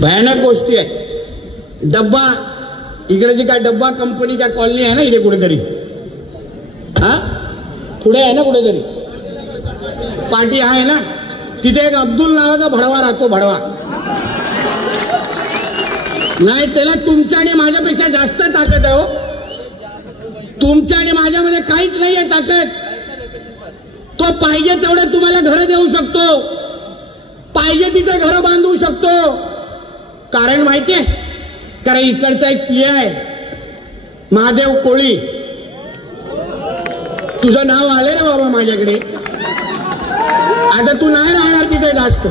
भयानक गोष्टी आहे। डब्बा इकडे जी काय डब्बा कंपनी काय कॉलनी आहे ना इथे कुठेतरी, हा पुढे आहे ना कुठेतरी पार्टी आहे ना, तिथे एक अब्दुल नावाचा भडवा राहतो, भडवा नाही, त्याला तुमच्या आणि माझ्यापेक्षा जास्त ताकद आहे हो। तुमच्या आणि माझ्यामध्ये काहीच नाहीये ताकद। तो पाहिजे तेवढं तुम्हाला घरं देऊ शकतो, पाहिजे तिथे घरं बांधू शकतो। कारण माहितीये, कारण इकडचा एक पी आहे महादेव कोळी, तुझं नाव आलंय ना बाबा माझ्याकडे, आता तू नाही राहणार तिथे जास्त।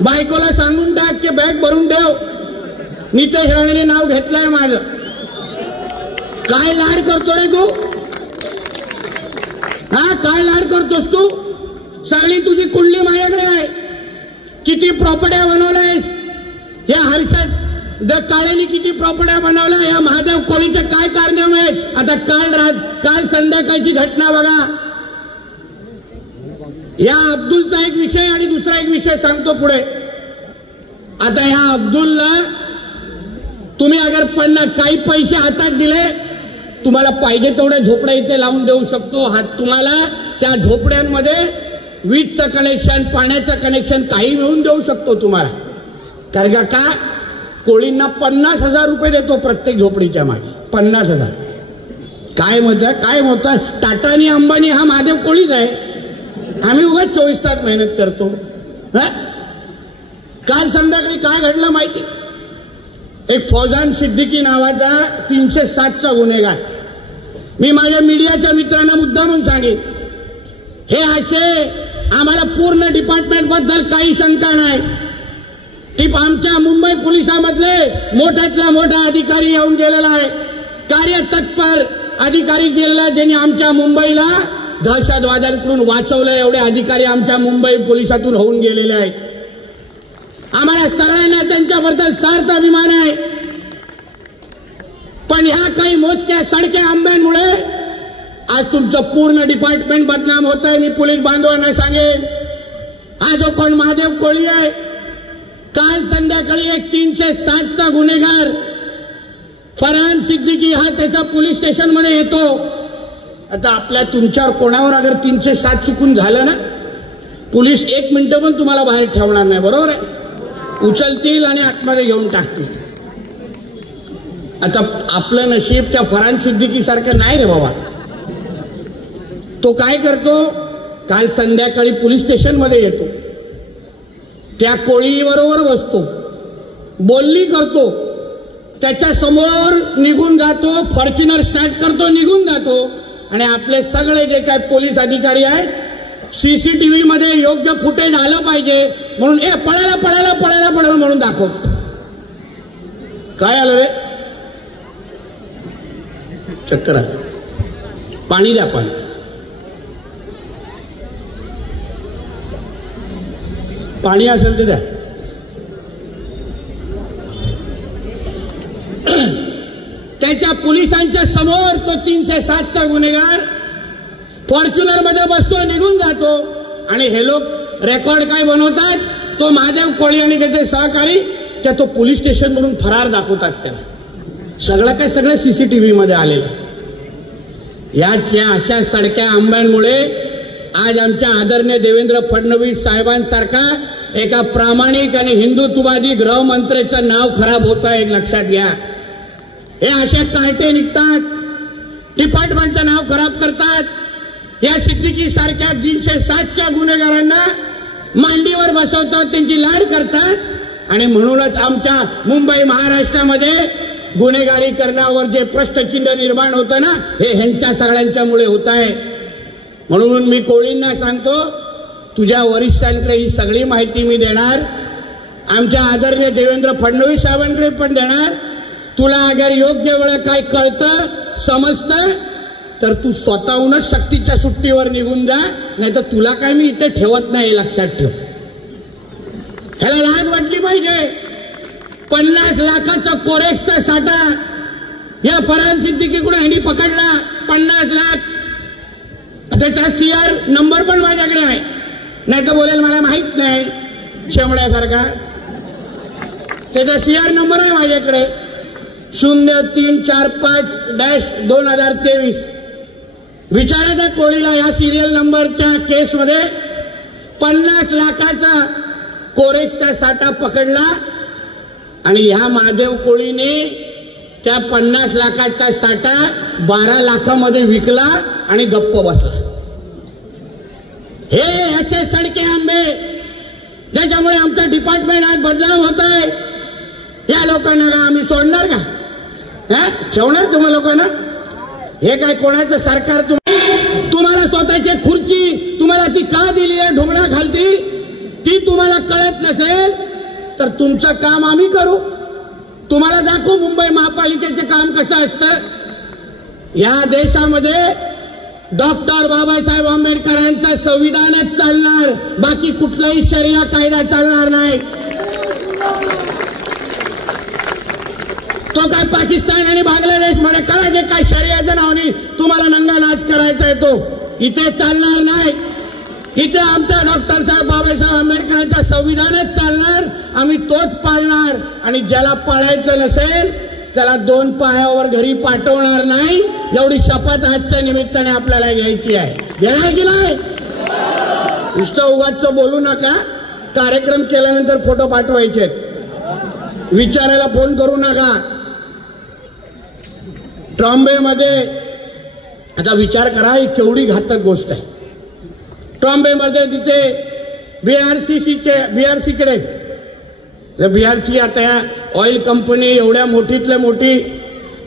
बायकोला सांगून टाक की बॅग भरून ठेव, नितेश राणेने नाव घेतलंय माझं। काय लाड करतो रे तू, हा काय लाड करतोस तू? सगळी तुझी कुंडली माझ्याकडे आहे, किती प्रॉपर्ट्या बनवल्यास या हर्षद काळेनी, किती प्रॉपर्ट्या बनवल्या या महादेव कोळीचे काय कारनामे आहेत। आता काल संध्याकाळची घटना बघा, या अब्दुलचा एक विषय आणि दुसरा एक विषय सांगतो पुढे। आता या अब्दुलला तुम्ही अगर काही पैसे हातात दिले, तुम्हाला पाहिजे तेवढ्या झोपड्या इथे लावून देऊ शकतो। तुम्हाला त्या झोपड्यांमध्ये वीजचं कनेक्शन, पाण्याचं कनेक्शन काही मिळून देऊ शकतो तुम्हाला। कारण का कोळींना 50,000 रुपये देतो प्रत्येक झोपडीच्या मागे, 50,000। काय मत आहे? टाटा आणि अंबानी हा महादेव कोळीच आहे, आम्ही उगाच 24 तास मेहनत करतो। काल संध्याकाळी काय घडलं माहिती, एक फौजान सिद्दीकी नावाचा 307चा गुन्हेगार, मी माझ्या मीडियाच्या मित्रांना मुद्दामून सांगेन, हे असे आम्हाला पूर्ण डिपार्टमेंट बद्दल काही शंका नाही। आमच्या मुंबई पोलिसांमधले मोठ्यातला मोठा अधिकारी येऊन गेलेला आहे, कार्यतत्पर अधिकारी गेलेला, ज्यांनी आमच्या मुंबईला दहशतवाद्यांकडून वाचवलं। एवढे अधिकारी आमच्या मुंबई पोलिसातून होऊन गेलेले आहेत। आम्हाला सगळ्यांना त्यांच्याबद्दल सार्थ अभिमान आहे, पण ह्या काही मोजक्या सडक्या आंब्यांमुळे आज तुमचं पूर्ण डिपार्टमेंट बदनाम होत आहे। मी पोलीस बांधवांना सांगेन, हा जो कोण महादेव कोळी आहे, काल संध्याकाळी एक 307चा गुन्हेगार फरहान सिद्दीकी हा त्याचा पोलीस स्टेशन मध्ये येतो। आता आपल्या तुमच्यावर कोणावर अगर 307 चुकून झालं ना, पोलीस 1 मिनिट पण तुम्हाला बाहेर ठेवणार नाही, बरोबर आहे? उचलतील आणि आतमध्ये घेऊन टाकतील। आता आपलं नशीब त्या फरहान सिद्दीकी सारखं नाही रे बाबा। तो काय करतो, काल संध्याकाळी पोलीस स्टेशन मध्ये येतो, त्या कोळी बरोबर बसतो, बोलणी करतो, त्याच्या समोर निघून जातो, फॉर्च्युनर स्टार्ट करतो, निघून जातो, आणि आपले सगळे जे काय पोलीस अधिकारी आहेत सीसीटीव्ही मध्ये योग्य फुटेज आलं पाहिजे म्हणून पळायला म्हणून दाखवतो। काय आलं रे, चक्कर आलं, पाणी द्या, पाणी असेल ते द्या। त्याच्या पोलिसांच्या समोर तो 307चा गुन्हेगार फॉर्च्युनर मध्ये बसतो, निघून जातो, आणि हे लोक रेकॉर्ड काय बनवतात, तो महादेव कोळी आणि त्याचे सहकारी त्या तो पोलीस स्टेशन म्हणून फरार दाखवतात त्याला। सगळं सीसीटीव्ही मध्ये आलेलं। या अशा सडक्या आंब्यांमुळे आज आमच्या आदरणीय देवेंद्र फडणवीस साहेबांसारखा एका प्रामाणिक आणि हिंदुत्ववादी गृहमंत्र्याचं नाव खराब होत आहे, लक्षात घ्या। हे असे कार्टे निघतात, डिपार्टमेंटचं नाव खराब करतात, या सिद्दीकी सारख्या 307च्या गुन्हेगारांना मांडीवर बसवतात, त्यांची लाड करतात, आणि म्हणूनच आमच्या मुंबई महाराष्ट्रामध्ये गुन्हेगारीकरणावर जे प्रश्नचिन्ह निर्माण होतं ना, हे ह्यांच्या सगळ्यांच्यामुळे होत आहे। म्हणून मी कोळींना सांगतो, तुझ्या वरिष्ठांकडे ही सगळी माहिती मी देणार, आमच्या आदरणीय देवेंद्र फडणवीस साहेबांकडे पण देणार। तुला अगर योग्य वेळ काय कळतं समजतं तर तू स्वतःहूनच सक्तीच्या सुट्टीवर निघून जा, नाही तर तुला काय मी इथे ठेवत नाही, लक्षात ठेव। ह्याला लाज वाटली पाहिजे। 50 लाखाचा कोरेक्सचा साठा या फरहान सिद्दीकीकडून ह्यांनी पकडला, 50 लाख। त्याचा सीआर नंबर पण माझ्याकडे आहे, नाही तर बोलेल मला माहित नाही शेमड्यासारखा। त्याचा CR नंबर आहे माझ्याकडे 0345-2023. विचारायचं कोळीला या सिरियल नंबरच्या केसमध्ये 50 लाखाचा कोरेक्सचा साठा पकडला आणि ह्या महादेव कोळीने त्या 50 लाखाचा साठा 12 लाखामध्ये विकला आणि गप्प बसला. हे असे सडके आंबे ज्याच्यामुळे आमचा डिपार्टमेंट आज बदनाम होत आहे. या लोकांना का आम्ही सोडणार का? ठेवणार तुम्हा लोकांना? हे काय कोणाचं सरकार? तुम्हाला स्वतःची खुर्ची तुम्हाला ती का दिली आहे ढोंगळा खालती, ती तुम्हाला कळत नसेल तर तुमचं काम आम्ही करू. तुम्हाला दाखवू मुंबई महापालिकेचे काम कसं असतं. या देशामध्ये डॉक्टर बाबासाहेब आंबेडकरांचं संविधानच चालणार, बाकी कुठलाही शरिया कायदा चालणार नाही. तो काय पाकिस्तान आणि बांगलादेश मध्ये करा जे काय शरियाच्या नावाने तुम्हाला नंगा नाच करायचा आहे तो इथे चालणार नाही. इथे आमच्या डॉक्टर साहेब बाबासाहेब आंबेडकरांचं संविधानच चालणार, आम्ही तोच पाळणार. आणि ज्याला पाळायचं नसेल त्याला 2 पायावर घरी पाठवणार नाही. एवढी शपथ आजच्या निमित्ताने आपल्याला घ्यायची आहे. घेणार की नाही? नुसतं उगाच बोलू नका. कार्यक्रम केल्यानंतर फोटो पाठवायचे, विचारायला फोन करू नका. ट्रॉम्बेमध्ये आता विचार करा ही केवढी घातक गोष्ट आहे. ट्रॉम्बेमध्ये तिथे बीआरसीकडे बीआरसी आता या ऑइल कंपनी एवढ्या मोठीतल्या मोठी,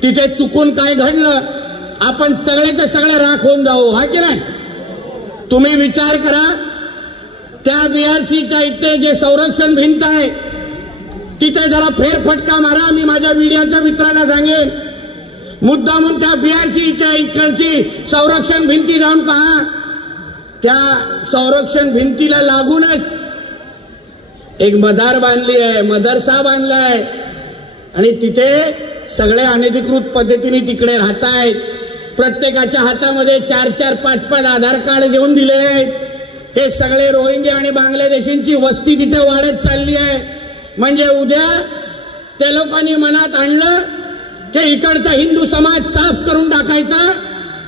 तिथे चुकून काय घडलं आपण सगळेचे सगळे राख होऊन जाऊ, हा की नाही? तुम्ही विचार करा, त्या बीआरसीच्या इथे जे संरक्षण भिंत आहे तिथे जरा फेरफटका मारा. मी माझ्या मीडियाच्या मित्रांना सांगेन, मुद्दामून त्या बीआरसीच्या इकडची संरक्षण भिंती जाऊन पहा. त्या संरक्षण भिंतीला लागूनच एक मदार बांधली आहे, मदरसा बांधला आहे आणि तिथे सगळे अनधिकृत पद्धतीने तिकडे राहत आहेत. प्रत्येकाच्या हातामध्ये 4-4, 5-5 आधार कार्ड देऊन दिले आहेत. हे सगळे रोहिंग्या आणि बांगलादेशींची वस्ती तिथे वाढत चालली आहे. म्हणजे उद्या त्या लोकांनी मनात आणलं की इकडचा हिंदू समाज साफ करून टाकायचा,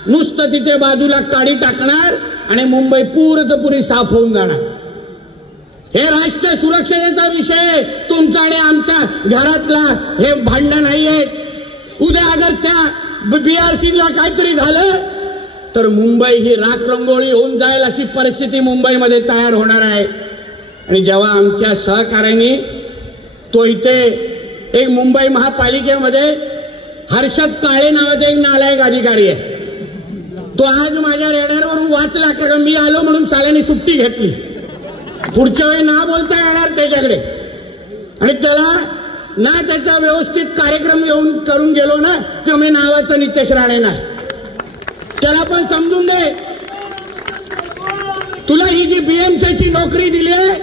नुसतं तिथे बाजूला काडी टाकणार आणि मुंबई पुरी साफ होऊन जाणार. हे राष्ट्रीय सुरक्षेचा विषय तुमचा आणि आमच्या घरातला हे भांडण नाहीये. उद्या अगर त्या बीआरसीला काहीतरी झालं तर मुंबई ही राख रंगोळी होऊन जाईल अशी परिस्थिती मुंबईमध्ये तयार होणार आहे. आणि जेव्हा आमच्या सहकार्याने तो इथे एक मुंबई महापालिकेमध्ये हर्षद काळे नावाचा एक नालायक अधिकारी आहे, तो आज माझ्या रेडारवरून वाचला कारण मी आलो म्हणून साल्याने सुट्टी घेतली. पुढच्या वेळी ना बोलता येणार त्याच्याकडे आणि त्याला ना त्याचा व्यवस्थित कार्यक्रम येऊन करून गेलो ना किंवा मी नावाचं नितेश राणे ना, त्याला पण समजून दे. तुला ही जी बीएमसीची नोकरी दिली आहे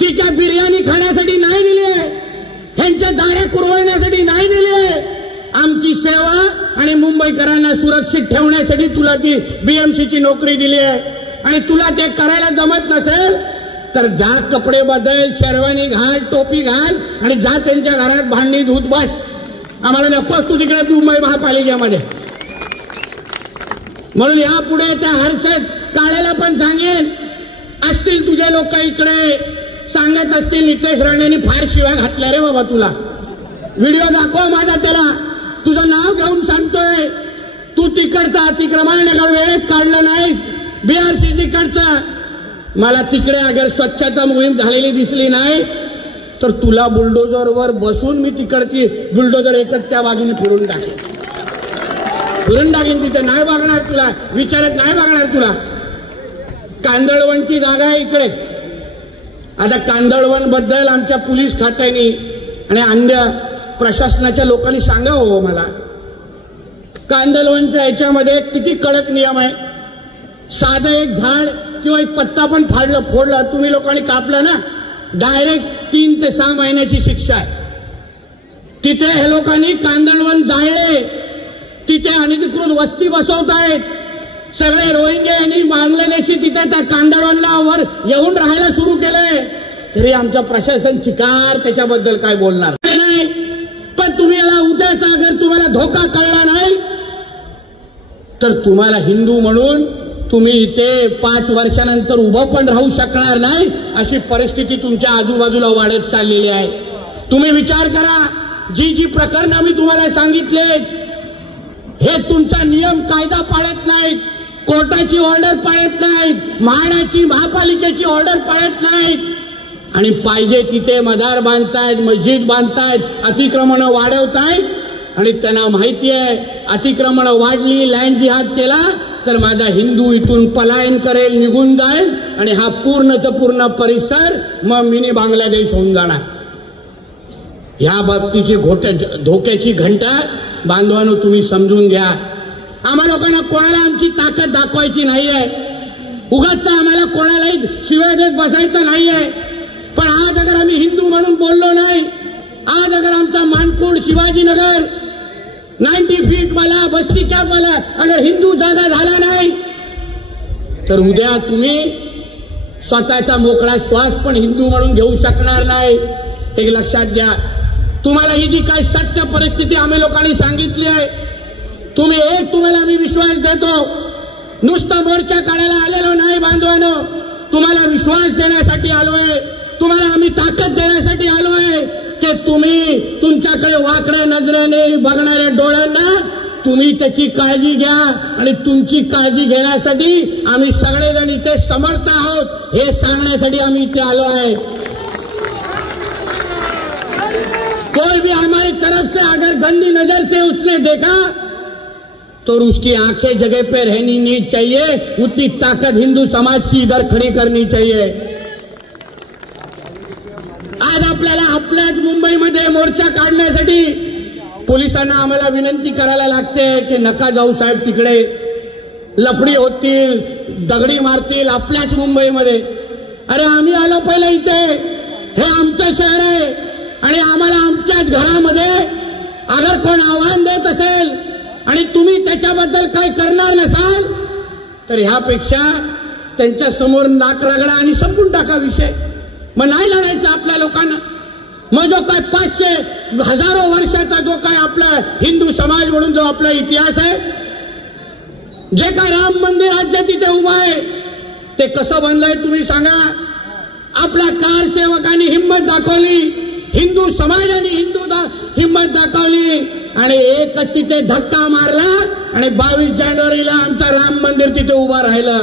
ती काय बिर्याणी खाण्यासाठी नाही दिली आहे, ह्यांच्या दाऱ्या कुरवण्यासाठी नाही दिली आहे. आमची सेवा आणि मुंबईकरांना सुरक्षित ठेवण्यासाठी तुला ती बीएमसीची नोकरी दिली आहे. आणि तुला ते करायला जमत नसेल तर जा कपडे बदल, शेरवानी घाल, टोपी घाल आणि जा त्यांच्या घरात भांडी धुत बस. आम्हाला नकोच तू तिकडे मुंबई महापालिकेमध्ये. म्हणून यापुढे त्या हर्षद काळेला पण सांगेन, असतील तुझे लोक इकडे सांगत असतील नितेश राणेंनी फार शिव्या घातल्या रे बाबा तुला, व्हिडिओ दाखव माझा त्याला, तुझं नाव घेऊन सांगतोय. तू तिकडचा अतिक्रमण वेळेत काढलं नाही बीआरसी तिकडचा. मला तिकडे अगर स्वच्छता मोहीम झालेली दिसली नाही तर तुला बुलडोजरवर बसून मी तिकडची बुलडोजर एकच त्या बाजूने फिरून टाकेन. तिथे नाही बघणार तुला, विचारत नाही बघणार तुला. कांदळवनची जागा आहे इकडे. आता कांदळवन बद्दल आमच्या पोलीस खात्याने आणि अन्य प्रशासनाच्या लोकांनी सांगावं मला, कांदळवनच्या याच्यामध्ये किती कडक नियम आहे. साधं एक झाड किंवा एक पत्ता पण फोडला तुम्ही लोकांनी कापला ना, डायरेक्ट 3 ते 6 महिन्याची शिक्षा आहे. तिथे हे लोकांनी कांदळवन जाळले, तिथे अनधिकृत वस्ती बसवतायत. सगळे रोहिंग्या आणि बांगलादेशी तिथे त्या कांदळवनला वर येऊन राहायला सुरू केलंय. तरी आमचं प्रशासन चिकार त्याच्याबद्दल काय बोलणार नाही. पण तुम्ही याला उद्याचा अगर तुम्हाला धोका कळला नाही तर तुम्हाला हिंदू म्हणून तुम्ही इथे 5 वर्षानंतर उभं पण राहू शकणार नाही, अशी परिस्थिती तुमच्या आजूबाजूला वाढत चाललेली आहे. तुम्ही विचार करा, जी प्रकरणं मी तुम्हाला सांगितले हे तुमचा नियम कायदा पाळत नाहीत, कोर्टाची ऑर्डर पाळत नाहीत, महापालिकेची ऑर्डर पाळत नाहीत आणि पाहिजे तिथे मदार बांधतायत, मस्जिद बांधतायत, अतिक्रमण वाढवतायत आणि त्यांना माहिती आहे अतिक्रमण वाढली, लँड जिहाद केला तर माझा हिंदू इथून पलायन करेल, निघून जाईल आणि हा पूर्ण परिसर मग मिनी बांगलादेश होऊन जाणार. या बाबतीची धोक्याची घंटा बांधवानो तुम्ही समजून घ्या. आम्हा लोकांना कोणाला आमची ताकद दाखवायची नाहीये, उगाच आम्हाला कोणालाही शिव्या देत बसायचं नाहीये. पण आज अगर आम्ही हिंदू म्हणून बोललो नाही, आज अगर आमचा मानकोड शिवाजीनगर 90 फीट वाला बस्ती कॅम्प वाला अगर हिंदू जागा झाला नाही तर उद्या तुम्ही स्वतःचा मोकळा श्वास पण हिंदू म्हणून घेऊ शकणार नाही. हे लक्षात घ्या. तुम्हाला ही जी काय सत्य परिस्थिती आम्ही लोकांनी सांगितली आहे, तुम्हाला आम्ही विश्वास देतो. नुसतं मोर्चा काढायला आलेलो नाही बांधवानो, तुम्हाला विश्वास देण्यासाठी आलोय, तुम्हाला आम्ही ताकद देण्यासाठी आलोय की तुम्ही तुमच्याकडे वाकड्या नजरेने बघणाऱ्या डोळ्यांना तुम्ही त्याची काळजी घ्या आणि तुमची काळजी घेण्यासाठी आम्ही सगळेजण इथे समर्थ आहोत हे सांगण्यासाठी आम्ही इथे आलो आहे. कोई भी हमारी तरफ से अगर गंदी नजर से उसने देखा तो उसकी आंखें जगह पे रहनी नहीं चाहिए, उतनी ताकत हिंदू समाज की इधर खड़ी करनी चाहिए. आज आपल्याला आपल्याच मुंबईमध्ये मोर्चा काढण्यासाठी पोलिसांना आम्हाला विनंती करायला लागते की नका जाऊ साहेब, तिकडे लफडी होतील, दगडी मारतील आपल्याच मुंबईमध्ये. अरे आम्ही आलो पहिले इथे, हे आमचं शहर आहे आणि आम्हाला आमच्याच घरामध्ये अगर कोण आव्हान देत असेल आणि तुम्ही त्याच्याबद्दल काही करणार नसाल तर ह्यापेक्षा त्यांच्या समोर नाक रगडा आणि संपून टाका विषय. मग नाही लढायचं आपल्या लोकांना. मग जो काय 500 हजारो वर्षाचा जो काय आपला हिंदू समाज म्हणून जो आपला इतिहास आहे, जे काय राम मंदिर आज तिथे उभं आहे ते कसं बनलंय तुम्ही सांगा. आपल्या कारसेवकांनी हिंमत दाखवली, हिंदू समाजाने हिंमत दाखवली आणि एकच तिथे धक्का मारला आणि 22 जानेवारीला आमचा राम मंदिर तिथे उभा राहिलं.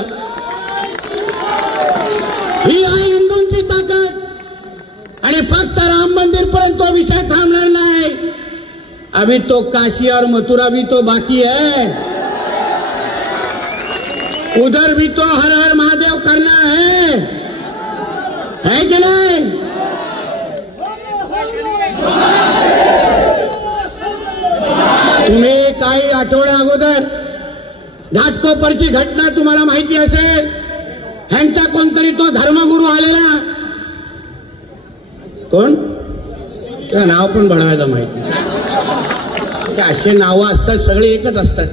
ही आहे हिंदूंची ताकद. आणि फक्त राम मंदिर पर्यंत तो विषय थांबणार नाही. अभी तो काशी और मथुरा भी तो बाकी है, उधर भी तो हर हर महादेव करना है कि नहीं. तुम्ही काही आठवड्या अगोदर घाटकोपरची घटना तुम्हाला माहिती असेल. ह्यांचा कोणतरी तो धर्मगुरू आलेला, कोण त्याचं नाव पण बनवायला माहिती नाही, असे नावं असतात सगळे एकच असतात.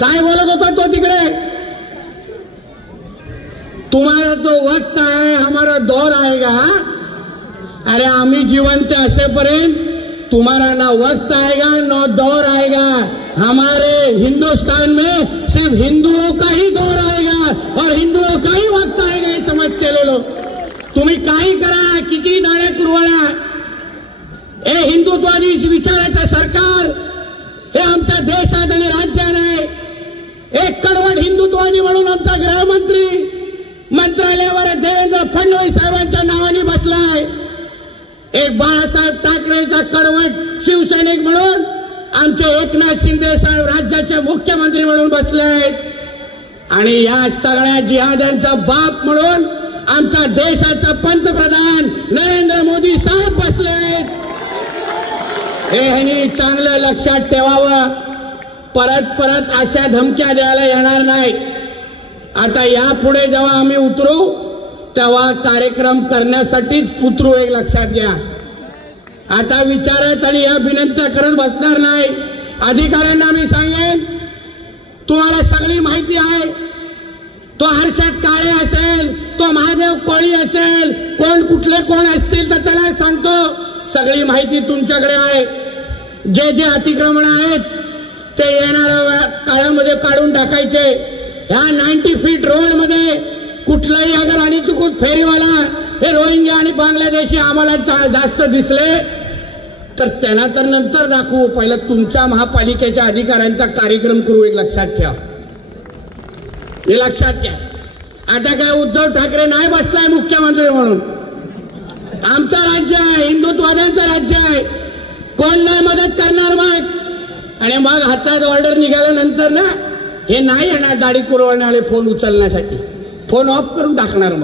काय बोलत होता तो तिकडे, तुम्हारा तो वक्त आहे, हमारा दौर आएगा. अरे आम्ही जिवंत असेपर्यंत तुम्हारा ना वक्त आएगा ना दौर आएगा. हमारे हिंदुस्तान में सिर्फ हिंदुओं का ही दौर आएगा और हिंदुओं का ही वक्त आएगा हे समज केलेलो. तुम्ही काही करा, किती दाणे कुरवळा, हे हिंदुत्वादी विचाराचं सरकार हे आमच्या देशात आणि राज्यात आहे. एक कडवट हिंदुत्वादी म्हणून आमचा गृहमंत्री मंत्रालयावर देवेंद्र फडणवीस साहेबांच्या नावाने बसलाय. एक बाळासाहेब ठाकरेचा कडवट शिवसैनिक म्हणून आमचे एकनाथ शिंदे साहेब राज्याचे मुख्यमंत्री म्हणून बसले आणि या सगळ्या जिहाद्यांचा बाप म्हणून आमच्या देशाचा पंतप्रधान नरेंद्र मोदी साहेब बसले. हे ह्यांनी चांगलं लक्षात ठेवावं. परत अशा धमक्या द्यायला येणार नाही. आता यापुढे जेव्हा आम्ही उतरू तेव्हा कार्यक्रम करण्यासाठीच उतरू, एक लक्षात घ्या. आता विचारत आणि या विनंत्या करत बसणार नाही. अधिकाऱ्यांना मी सांगेन, तुम्हाला सगळी माहिती आहे. तो हर्षद काळे असेल, तो महादेव कोळी असेल, कोण कुठले कोण असतील तर त्याला सांगतो, सगळी माहिती तुमच्याकडे आहे. जे जे अतिक्रमण आहेत ते येणाऱ्या काळामध्ये काढून टाकायचे. ह्या 90 फीट रोड मध्ये कुठलाही अगर आणि चुकून फेरीवाला हे रोहिंग्या आणि बांगलादेशी आम्हाला जास्त दिसले तर त्यांना तर नंतर दाखवू, पहिला तुमच्या महापालिकेच्या अधिकाऱ्यांचा कार्यक्रम करू. एक लक्षात ठेवा, हे लक्षात घ्या. आता काय उद्धव ठाकरे नाही बसलाय मुख्यमंत्री म्हणून, आमचं राज्य आहे, हिंदुत्ववाद्यांचं राज्य आहे, कोण नाही मदत करणार मग. आणि मग हातात ऑर्डर निघाल्यानंतर ना हे नाही येणार दाढी कुरवणारे फोन उचलण्यासाठी, फोन ऑफ करून टाकणार.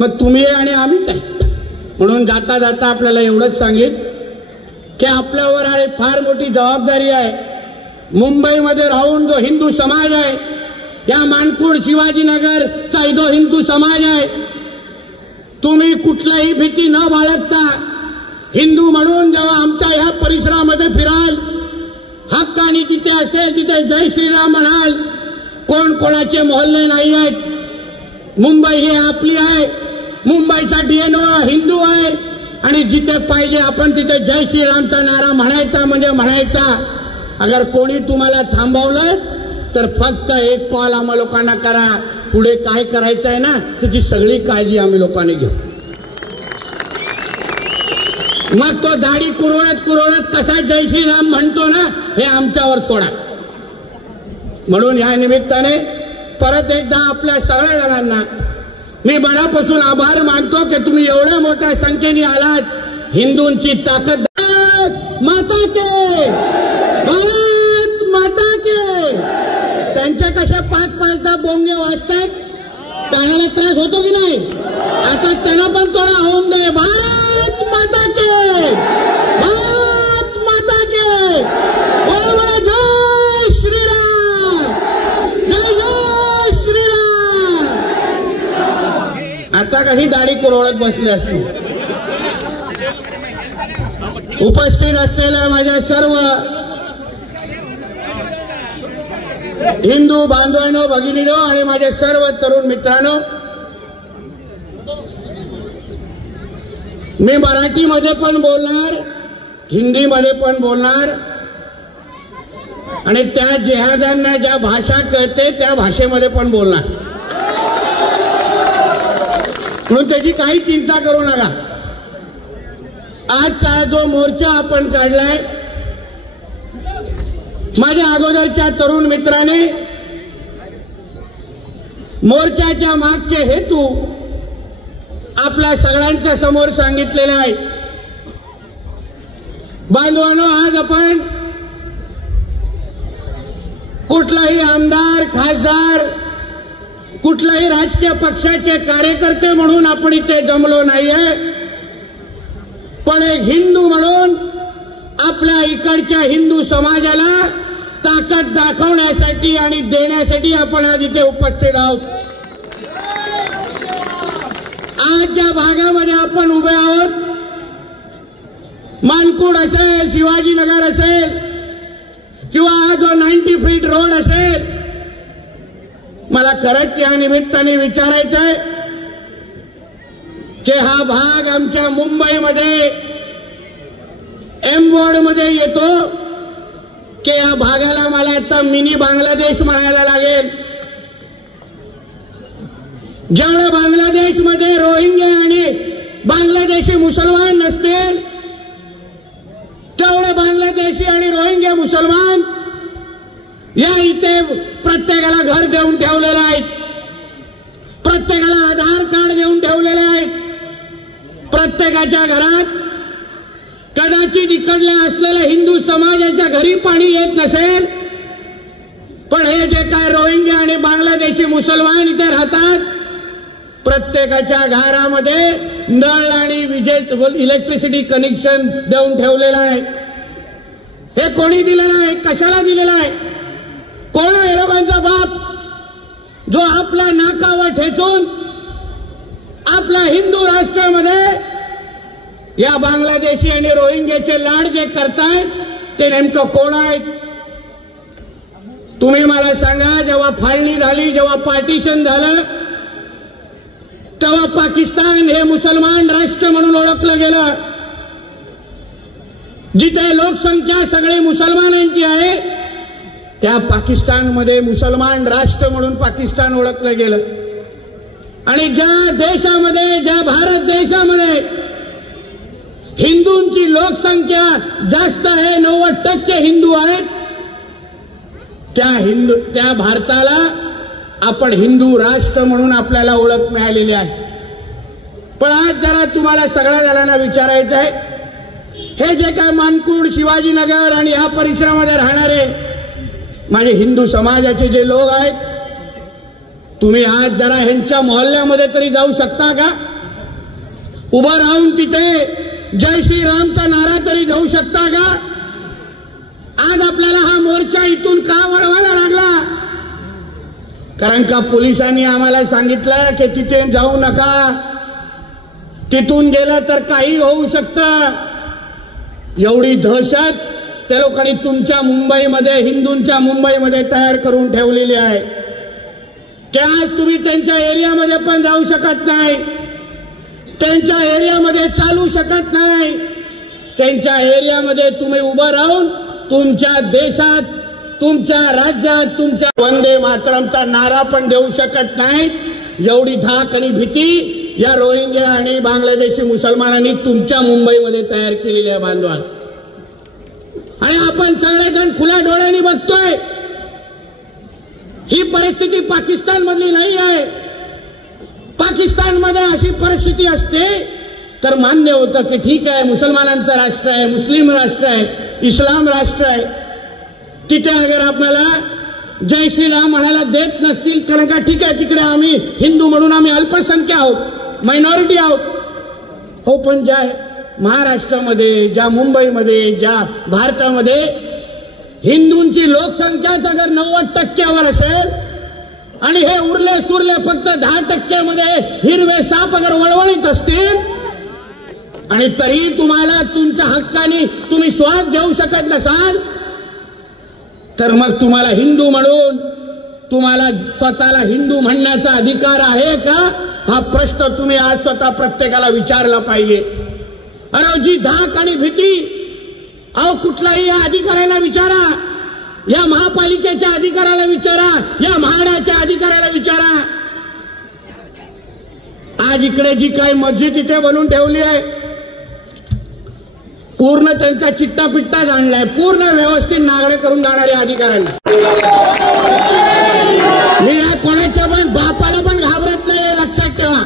मग तुम्ही आणि आम्हीच आहे. म्हणून जाता जाता आपल्याला एवढंच सांगेन की आपल्यावर अरे फार मोठी जबाबदारी आहे. मुंबईमध्ये राहून जो हिंदू समाज आहे, या मानपूर शिवाजीनगरचा जो हिंदू समाज आहे, तुम्ही कुठल्याही भीती न बाळगता हिंदू म्हणून जेव्हा आमच्या ह्या परिसरामध्ये फिराल, हक्काने तिथे असेल तिथे जय श्रीराम म्हणाल. कोण कोणाचे मोहल्ले नाही आहेत. मुंबई ही आपली आहे. मुंबईचा डीएनओ हिंदू आहे आणि जिथे पाहिजे आपण तिथे जय श्रीरामचा नारा म्हणायचा म्हणजे म्हणायचा. अगर कोणी तुम्हाला थांबवलं तर फक्त एक कॉल आम्हा लोकांना करा. पुढे काय करायचं आहे ना त्याची सगळी काळजी आम्ही लोकांनी घेऊ. मग तो दाढी कुरवत कसा जय श्रीराम म्हणतो ना हे आमच्यावर सोडा. म्हणून या निमित्ताने परत एकदा आपल्या सगळ्या जणांना मी मनापासून आभार मानतो की तुम्ही एवढ्या मोठ्या संख्येने आलात. हिंदूंची ताकद. माता के, भारत माता के. त्यांच्या कशा 5-5 बोंगे वाजतात, कानाला त्रास होतो की नाही. आता त्यांना पण थोडा होऊन दे. भारत माता के, भारत माता के. जय श्रीराम, जय जय श्रीराम. आता काही दाढी कुरवळत बसले असते. उपस्थित असलेल्या माझ्या सर्व हिंदू बांधवांनो, भगिनीनो आणि माझे सर्व तरुण मित्रांनो, मी मराठीमध्ये पण बोलणार, हिंदीमध्ये पण बोलणार आणि त्या जिहाद्यांना ज्या भाषा कळते त्या भाषेमध्ये पण बोलणार. म्हणून त्याची काही चिंता करू नका. आजचा जो मोर्चा आपण काढलाय, माझ्या अगोदरच्या तरुण मित्राने मोर्चाच्या मागचे हेतू आपल्या सगळ्यांच्या समोर सांगितलेले आहे. बांधवांनो, आज आपण कुठलाही आमदार, खासदार, कुठल्याही राजकीय पक्षाचे कार्यकर्ते म्हणून आपण इथे जमलो नाहीये, पण एक हिंदू म्हणून आपल्या इकडच्या हिंदू समाजाला ताकद दाखवण्यासाठी आणि देण्यासाठी आपण आज इथे उपस्थित आहोत. आज ज्या भागामध्ये आपण उभे आहोत, मानकुड असेल, शिवाजीनगर असेल किंवा हा जो 90 फीट रोड असेल, मला खरंच या निमित्ताने विचारायचं आहे की हा भाग आमच्या मुंबईमध्ये एम वॉर्ड मध्ये येतो की या भागाला मला आता मिनी बांगलादेश म्हणायला लागेल. ज्यावेळेस बांगलादेशमध्ये रोहिंग्या आणि बांगलादेशी मुसलमान नसतील, तेवढे बांगलादेशी आणि रोहिंग्या मुसलमान या इथे प्रत्येकाला घर देऊन ठेवलेले आहेत, प्रत्येकाला आधार कार्ड देऊन ठेवलेले आहेत. प्रत्येकाच्या घरात कदाचित इकडल्या असलेल्या हिंदू समाजाच्या घरी पाणी येत नसेल, पण हे जे काय रोहिंग्या आणि बांगलादेशी मुसलमान इथे राहतात, प्रत्येकाच्या घरामध्ये नळ आणि इलेक्ट्रिसिटी कनेक्शन देऊन ठेवलेलं आहे. हे कोणी दिलेलं आहे, कशाला दिलेलं आहे, कोण आहे लोकांचा बाप जो आपल्या नाकावर ठेचून आपल्या हिंदू राष्ट्रामध्ये या बांगलादेशी आणि रोहिंग्याचे लाड जे करतायत ते नेमकं कोण आहेत? तुम्ही मला सांगा. जेव्हा फाळणी झाली, जेव्हा पार्टिशन झालं, तेव्हा पाकिस्तान हे मुसलमान राष्ट्र म्हणून ओळखलं गेलं, जिथे लोकसंख्या सगळी मुसलमानांची आहे त्या पाकिस्तानमध्ये मुसलमान राष्ट्र म्हणून पाकिस्तान ओळखलं गेलं। आणि ज्या देशामध्ये, ज्या भारत देशामध्ये हिंदूंची लोकसंख्या जास्त आहे, 90% हिंदू आहेत, त्या भारताला आपण हिंदू राष्ट्र म्हणून आपल्याला ओळख मिळालेली आहे। पण आज जरा तुम्हाला सगळ्या जणांना विचारायचं आहे, हे जे काय मानकुड, शिवाजीनगर आणि या परिसरामध्ये राहणारे माझे हिंदू समाजाचे जे लोक आहेत, तुम्ही आज जरा ह्यांच्या मोहल्ल्यामध्ये तरी जाऊ शकता का? उभं राहून तिथे जय श्रीरामचा नारा तरी जाऊ शकता का? आज आपल्याला हा मोर्चा इथून का वळवायला लागला? कारण का पोलिसांनी आम्हाला सांगितलं की तिथे जाऊ नका, तिथून गेलं तर काही होऊ शकतं। एवढी दहशत त्या लोकांनी तुमच्या मुंबईमध्ये, हिंदूंच्या मुंबईमध्ये तयार करून ठेवलेली आहे की आज तुम्ही त्यांच्या एरियामध्ये पण जाऊ शकत नाही, त्यांच्या एरियामध्ये चालू शकत नाही, त्यांच्या एरियामध्ये तुम्ही उभं राहून तुमच्या देशात, तुमच्या राज्यात, तुमच्या वंदे मातरमचा नारा पण देऊ शकत नाही। एवढी धाक आणि भीती या रोहिंग्या आणि बांगलादेशी मुसलमानांनी तुमच्या मुंबईमध्ये तयार केलेली आहे बांधवाल। आणि आपण सगळेजण खुल्या डोळ्यांनी बघतोय, ही परिस्थिती पाकिस्तान मधली नाही आहे। पाकिस्तानमध्ये अशी परिस्थिती असते तर मान्य होतं की ठीक आहे, मुसलमानांचं राष्ट्र आहे, मुस्लिम राष्ट्र आहे, इस्लाम राष्ट्र आहे, तिथे अगर आपल्याला जय श्रीराम म्हणायला देत नसतील, कारण का ठीक आहे तिकडे आम्ही हिंदू म्हणून आम्ही अल्पसंख्या आहोत, मायनॉरिटी आहोत, हो, पण ज्या महाराष्ट्रामध्ये, ज्या मुंबईमध्ये, ज्या भारतामध्ये हिंदूंची लोकसंख्याच अगर 90%वर असेल आणि हे उरले सुरले फक्त 10% मध्ये हिरवे साप अगर वळवळीत असतील आणि तरी तुम्हाला तुमच्या हक्काने तुम्ही श्वास घेऊ शकत नसाल, तर मग तुम्हाला हिंदू म्हणून तुम्हाला स्वतःला हिंदू म्हणण्याचा अधिकार आहे का? हा प्रश्न तुम्ही आज स्वतः प्रत्येकाला विचारला पाहिजे। अरे जी धाक आणि भीती, अहो कुठलाही या अधिकाऱ्याला विचारा, या महापालिकेच्या अधिकाऱ्याला विचारा, या म्हाडाच्या अधिकाऱ्याला विचारा। आज इकडे जी काही मस्जिद इथे बनवून ठेवली आहे, पूर्ण त्यांचा चिट्टा पिट्टा जाणलाय, पूर्ण व्यवस्थित नागडे करून जाणारे अधिकाऱ्यांना। मी या कोणाच्या पण बापाला पण घाबरत नाही, लक्षात ठेवा।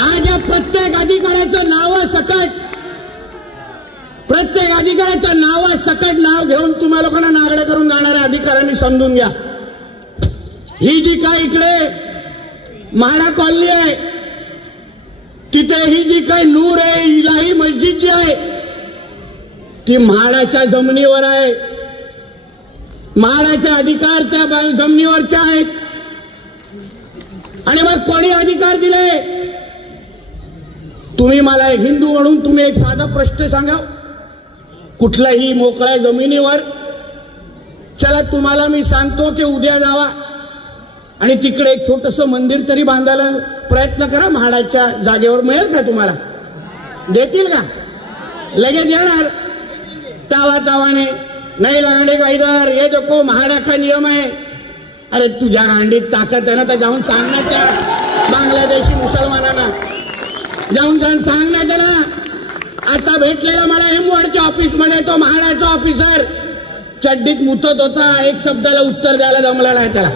आज या प्रत्येक अधिकाऱ्याचं नावासकट, प्रत्येक अधिकाऱ्याचं नावासकट नाव घेऊन तुम्हा लोकांना नागडे करून जाणाऱ्या अधिकाऱ्यांनी समजून घ्या, ही जी काय इकडे म्हाडा कॉलनी आहे, तिथे ही जी काही नूर आहे, इलाही मस्जिद जी आहे, ती म्हाडाच्या जमिनीवर आहे, म्हाडाचे अधिकार त्या जमिनीवरचे आहेत। आणि मग कोणी अधिकार दिले? तुम्ही मला एक हिंदू म्हणून तुम्ही एक साधा प्रश्न सांगा, कुठल्याही मोकळ्या जमिनीवर, चला तुम्हाला मी सांगतो की उद्या जावा आणि तिकडे एक छोटंसं मंदिर तरी बांधायला प्रयत्न करा, म्हाडाच्या जागेवर मिळेल का तुम्हाला? देतील का? लगेच येणार तावातावाने, नाही लगाने का इधर, ये देखो म्हाडा का नियम है। अरे तुझ्या गांडीत ताकद आहे ना तर जाऊन सांगण्याच्या बांगलादेशी मुसलमानांना, जाऊन सांगण्याच्या ना। आता भेटलेला मला हेमवडच्या ऑफिस मध्ये तो म्हाडाचा ऑफिसर चड्डीत मुतत होता, एक शब्दाला उत्तर द्यायला जमला नाही त्याला।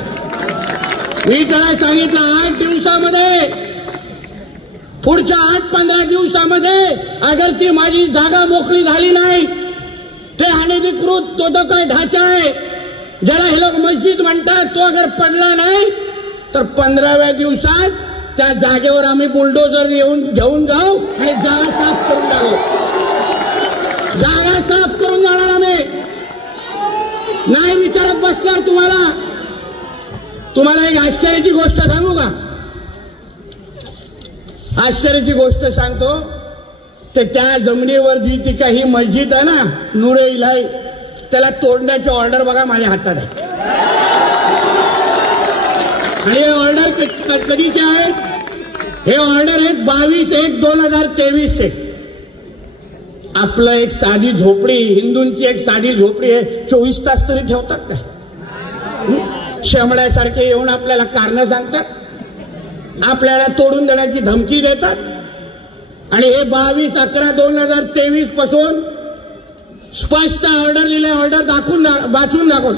मी त्याला सांगितलं 8 दिवसामध्ये, पुढच्या 8-15 दिवसामध्ये अगर ती माझी जागा मोकळी झाली नाही, ते अनधिकृत तो जो काय ढाचा आहे ज्याला हे लोक मस्जिद म्हणतात, तो अगर पडला नाही तर 15व्या दिवसात त्या जागेवर आम्ही बुलडोजर घेऊन जाऊ आणि जागा साफ करून टाकू, जागा साफ करून जाणार आम्ही। नाही विचारत बसणार तुम्हाला। तुम्हाला एक आश्चर्याची गोष्ट सांगू का? आश्चर्याची गोष्ट सांगतो, तर त्या जमिनीवर जी ती काही मस्जिद आहे ना, नूरे इलाही, त्याला तोडण्याची ऑर्डर बघा माझ्या हातात आहे। आणि हे ऑर्डर कधीचे आहेत? हे ऑर्डर आहेत 22/1/2023 चे. आपलं एक साधी झोपडी, हिंदूंची एक साधी झोपडी आहे, 24 तास तरी ठेवतात का? शेमड्यासारखे येऊन आपल्याला कारण सांगतात, आपल्याला तोडून देण्याची धमकी देतात. आणि हे 22/11/2023 पासून स्पष्ट ऑर्डर लिहिले, ऑर्डर वाचून दाखवून.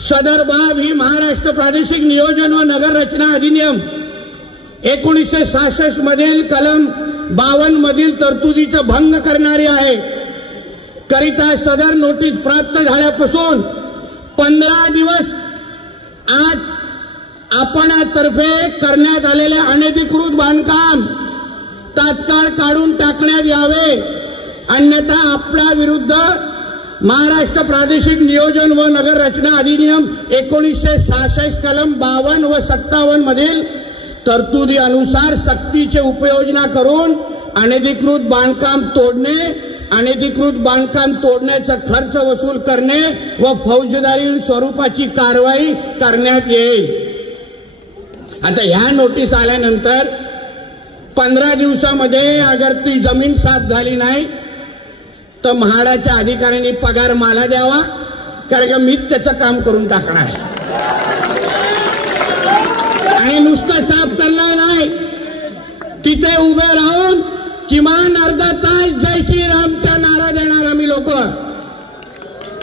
सदर बाब ही महाराष्ट्र प्रादेशिक नियोजन व नगर रचना अधिनियम 1966 मधील कलम 52 मधील तरतुदीचा भंग करणारी आहे. करिता सदर नोटीस प्राप्त झाल्यापासून 15 दिवस आज आपणातर्फे करण्यात आलेले अनधिकृत बांधकाम तात्काळ काढून टाकण्यात यावे, अन्यथा आपल्या विरुद्ध महाराष्ट्र प्रादेशिक नियोजन व नगर रचना अधिनियम 1966 कलम 52 व 57 मधील तरतुदी अनुसार सक्तीचे उपयोजना करून अनधिकृत बांधकाम तोडणे, अनधिकृत बांधकाम तोडण्याचा खर्च वसूल करणे व फौजदारी स्वरूपाची कारवाई करण्यात येईल. आता ह्या नोटीस आल्यानंतर 15 दिवसामध्ये अगर ती जमीन साफ झाली नाही तर म्हाडाच्या अधिकाऱ्यांनी पगार मला द्यावा, कारण का मीच त्याचं काम करून टाकणार आहे. आणि नुसतं साफ करणार नाही, तिथे उभे राहून किमान अर्धा तास जय श्रीरामचा नारा देणार आम्ही लोक.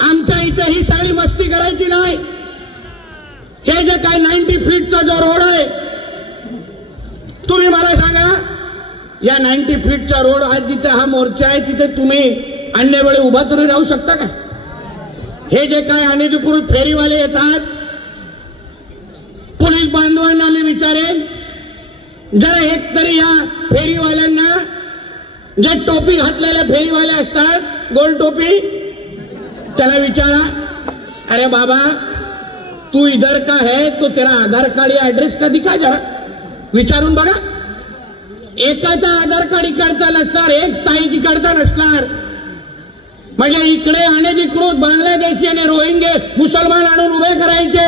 आमच्या इथे ही सगळी मस्ती करायची नाही. हे जे काय 90 फीटचा जो रोड आहे, तुम्ही मला सांगा, या 90 फीटचा रोड आज जिथे हा मोर्चा आहे तिथे तुम्ही अन्य वेळी उभा तरी राहू शकता का? हे जे काय अनधिकृत फेरीवाले येतात, पोलीस बांधवांना मी विचारेन, जरा एक तरी या फेरीवाल्यांना, जे टोपी घातलेले फेरीवाले असतात, गोल टोपी, त्याला विचारा, अरे बाबा तू इधर का है तो तेरा आधार कार्ड या एड्रेस का दिखा, जरा विचारून बघा. एकाचा आधार कार्ड इकडचा नसणार, एक स्थायीची इकडचा नसणार. म्हणजे इकडे अनधिकृत बांगलादेशी आणि रोहिंगे मुसलमान आणून उभे करायचे,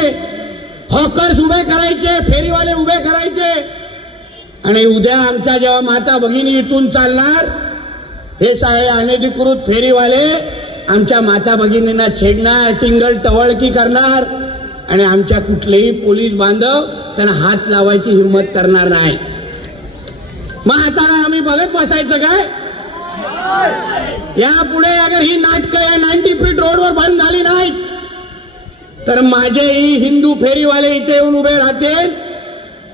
हॉकर्स उभे करायचे, फेरीवाले उभे करायचे. आणि उद्या आमच्या जेव्हा माता भगिनी इथून चालणार, हे सारे अनधिकृत फेरीवाले आमच्या माता भगिनींना छेडणार, टिंगल टवळकी करणार आणि आमच्या कुठलेही पोलीस बांधव त्यांना हात लावायची हिंमत करणार नाही. मग आता आम्ही बघत बसायचं काय? यापुढे अगर ही नाटकं या 90 फीट रोडवर बंद झाली नाहीत तर माझेही हिंदू फेरीवाले इथे येऊन उभे राहतील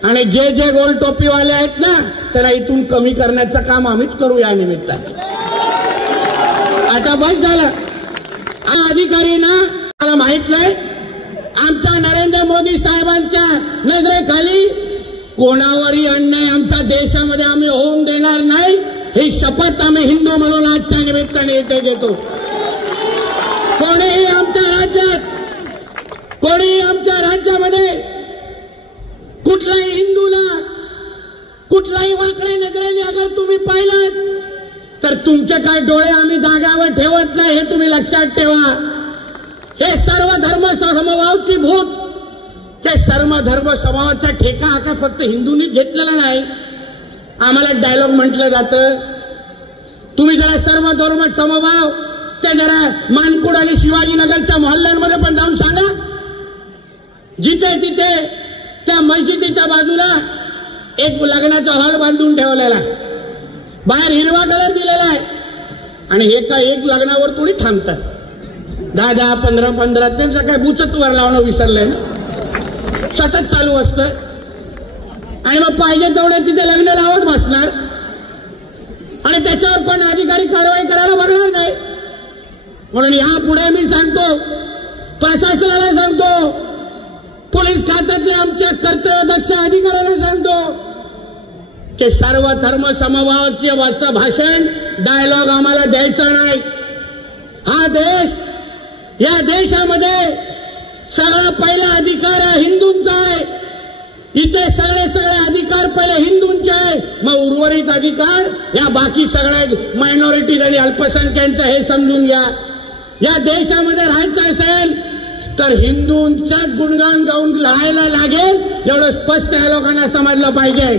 आणि जे जे गोल टोपीवाले आहेत ना त्याला इथून कमी करण्याचं काम आम्हीच करू. या निमित्ताने आता बस झालं. अधिकारी ना मला माहित नाही, आमच्या नरेंद्र मोदी साहेबांच्या नजरेखाली कोणावरही अन्याय आमच्या देशामध्ये आम्ही होऊन देणार नाही, ही शपथ आम्ही हिंदू म्हणून आजच्या निमित्ताने इथे घेतो. कोणीही आमच्या राज्यामध्ये कुठल्याही हिंदूला कुठल्याही वाकड्या नजरेने अगर तुम्ही पाहिलात तर तुमचे काय डोळे आम्ही जागावर ठेवत नाही, हे तुम्ही लक्षात ठेवा. हे सर्व धर्म समभावाची भूत, ते सर्व धर्म समभावाचा ठेका हा काय फक्त हिंदूंनीच घेतलेला नाही. आम्हाला डायलॉग म्हटलं जातं, तुम्ही जरा सर्व धर्म समभाव ते जरा मानकुड आणि शिवाजीनगरच्या मोहल्ल्यांमध्ये पण जाऊन सांगा. जिथे तिथे त्या मस्जिदीच्या बाजूला एक लग्नाचा हॉल बांधून ठेवलेला, बाहेर हिरवा कलर दिलेला आहे आणि हे काय एक लग्नावर थोडी थांबतात. 10-10, 15-15 त्यांचं काय बुचतवर लावणं विसरलंय, सतत चालू असतं. आणि मग पाहिजे तेवढे तिथे लग्न लावत बसणार आणि त्याच्यावर पण अधिकारी कारवाई करायला बघणार नाही. म्हणून यापुढे मी सांगतो, प्रशासनाला सांगतो, पोलीस खात्यातल्या आमच्या कर्तव्यदक्ष अधिकाऱ्यांना सांगतो की सर्व धर्म समभावाचे भाषण डायलॉग आम्हाला द्यायचा नाही. हा देश, या देशामध्ये सगळा पहिला अधिकार हा हिंदूंचा आहे. इथे सगळे अधिकार पहिले हिंदूंचे आहे, मग उर्वरित अधिकार या बाकी सगळ्या मायनॉरिटीज आणि अल्पसंख्यांचे, हे समजून घ्या. या देशामध्ये राहायचं असेल तर हिंदूंच्याच गुणगान गाऊन लहायला लागेल एवढं स्पष्ट या लोकांना समजलं पाहिजे.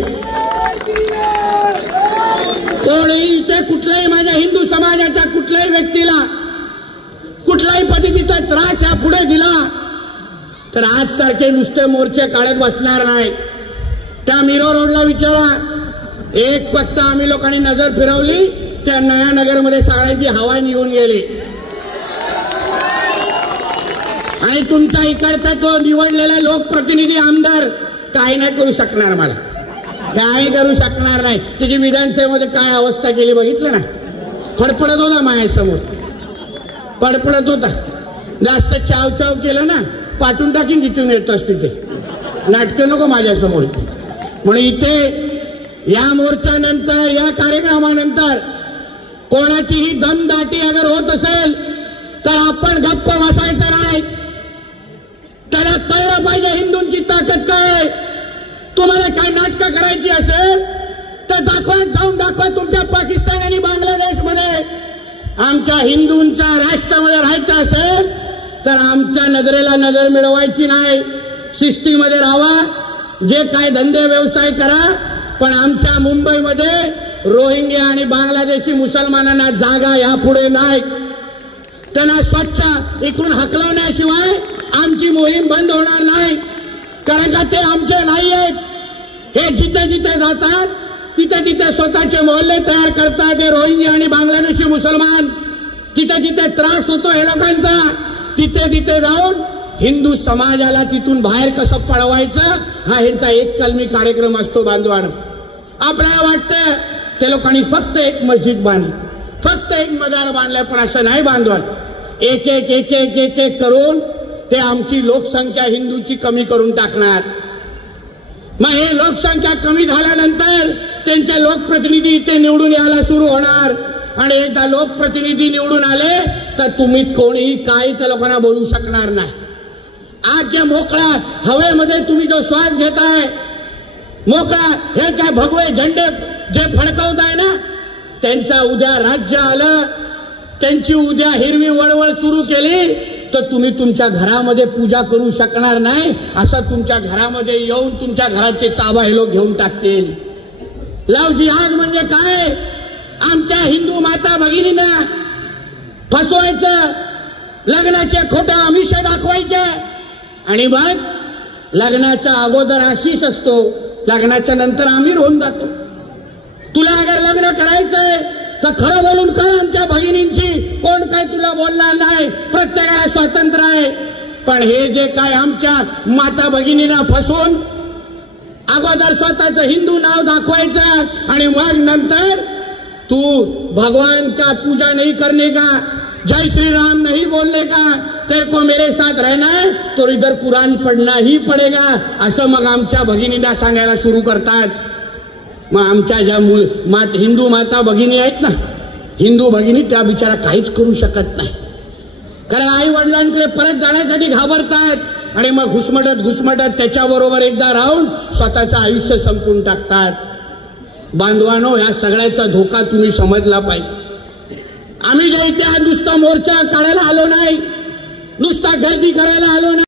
कोणीही ते कुठल्याही माझ्या हिंदू समाजाच्या कुठल्याही व्यक्तीला कुठल्याही पद्धतीचा त्रास या पुढे दिला तर आज सारखे नुसते मोर्चे काढत बसणार नाही. त्या मीरा रोडला विचारा, एक फक्त आम्ही लोकांनी नजर फिरवली त्या नया नगरमध्ये सगळ्यांची हवा निघून गेली. आणि तुमचा इकडचा तो निवडलेला लोकप्रतिनिधी आमदार काही नाही करू शकणार, मला काही करू शकणार नाही. त्याची विधानसभेमध्ये काय अवस्था केली बघितलं ना, फडफडत होता माझ्यासमोर, फडफडत होता. जास्त चाव चाव केलं ना पाठवून टाकीन तिथून येतोस तिथे, नाटकं नको माझ्यासमोर. म्हणून इथे या मोर्चानंतर या कार्यक्रमानंतर कोणाचीही दमदाटी अगर होत असेल तर आपण गप्प बसायचं नाही. त्याला कळलं पाहिजे हिंदूंची ताकद काय. तुम्हाला काय नाटकं करायची असेल तर दाखवा, जाऊन दाखवा तुमच्या पाकिस्तान आणि बांगलादेशमध्ये. आमच्या हिंदूंच्या राष्ट्रामध्ये राहायचं असेल तर आमच्या नजरेला नजर मिळवायची नाही. शिस्तीमध्ये राहावा, जे काय धंदे व्यवसाय करा, पण आमच्या मुंबईमध्ये रोहिंग्या आणि बांगलादेशी मुसलमानांना जागा यापुढे नाही. त्यांना स्वच्छ इकडून हकलवण्याशिवाय आमची मोहीम बंद होणार नाही. कारण का ते आमचे नाही आहेत. हे जिथे जिथे जातात तिथे तिथे स्वतःचे मोहल्ले तयार करतात. हे रोहिंग्या आणि बांगलादेशी मुसलमान तिथे तिथे त्रास होतो हे लोकांचा. तिथे तिथे जाऊन हिंदू समाजाला तिथून बाहेर कसं पळवायचं हा ह्यांचा एक कलमी कार्यक्रम असतो. बांधवानं आपल्याला वाटतं त्या लोकांनी फक्त एक मस्जिद बांधली, फक्त एक मजार बांधलाय, पण असं नाही बांधवान. एक एक एक एक एक एक करून ते आमची लोकसंख्या हिंदूची कमी करून टाकणार. मग हे लोकसंख्या कमी झाल्यानंतर त्यांचे लोकप्रतिनिधी इथे निवडून यायला सुरू होणार. आणि एकदा लोकप्रतिनिधी निवडून आले तर तुम्ही कोणीही काही त्या लोकांना बोलू शकणार नाही. आज जे मोकळा हवेमध्ये तुम्ही जो श्वास घेताय, मोकळा हे काय भगवे झेंडे जे फडकवताय ना, त्यांचा उद्या राज्य आलं, त्यांची उद्या हिरवी वळवळ सुरू केली तर तुम्ही तुमच्या घरामध्ये पूजा करू शकणार नाही. असं तुमच्या घरामध्ये येऊन तुमच्या घराचे ताबा हे लोक घेऊन टाकतील. लव जिहाद म्हणजे काय? आमच्या हिंदू माता भगिनींना फसवायचं, लग्नाचे खोटे आमिष दाखवायचे आणि मग लग्नाच्या अगोदर आशिष असतो, लग्नाच्या नंतर आमिर होऊन जातो. तुला अगर लग्न करायचंय तर खरं बोलून कर आमच्या भगिनींची, कोण काय तुला बोलणार नाही, प्रत्येकाला स्वातंत्र्य आहे. पण हे जे काय आमच्या माता भगिनींना फसवून अगोदर स्वतःचं हिंदू नाव दाखवायचं आणि मग नंतर तू भगवान का पूजा नहीं करने का, जय श्री राम नहीं बोलने का, तेरे को मेरे साथ रहना है तो इधर कुरान पढ़ना ही पड़ेगा, असं मग आमच्या भगिनींना सांगायला सुरू करतात. मग आमच्या ज्या हिंदू माता भगिनी आहेत ना, हिंदू भगिनी त्या बिचारा काहीच करू शकत नाही. कारण आई वडिलांकडे परत जाण्यासाठी घाबरतात आणि मग घुसमटत घुसमटत त्याच्याबरोबर एकदा राहून स्वतःचं आयुष्य संपवून टाकतात. बांधवानो, या सगळ्याचा धोका तुम्ही समजला पाहिजे. आम्ही जे इथे नुसता मोर्चा काढायला आलो नाही, नुसता गर्दी करायला आलो नाही.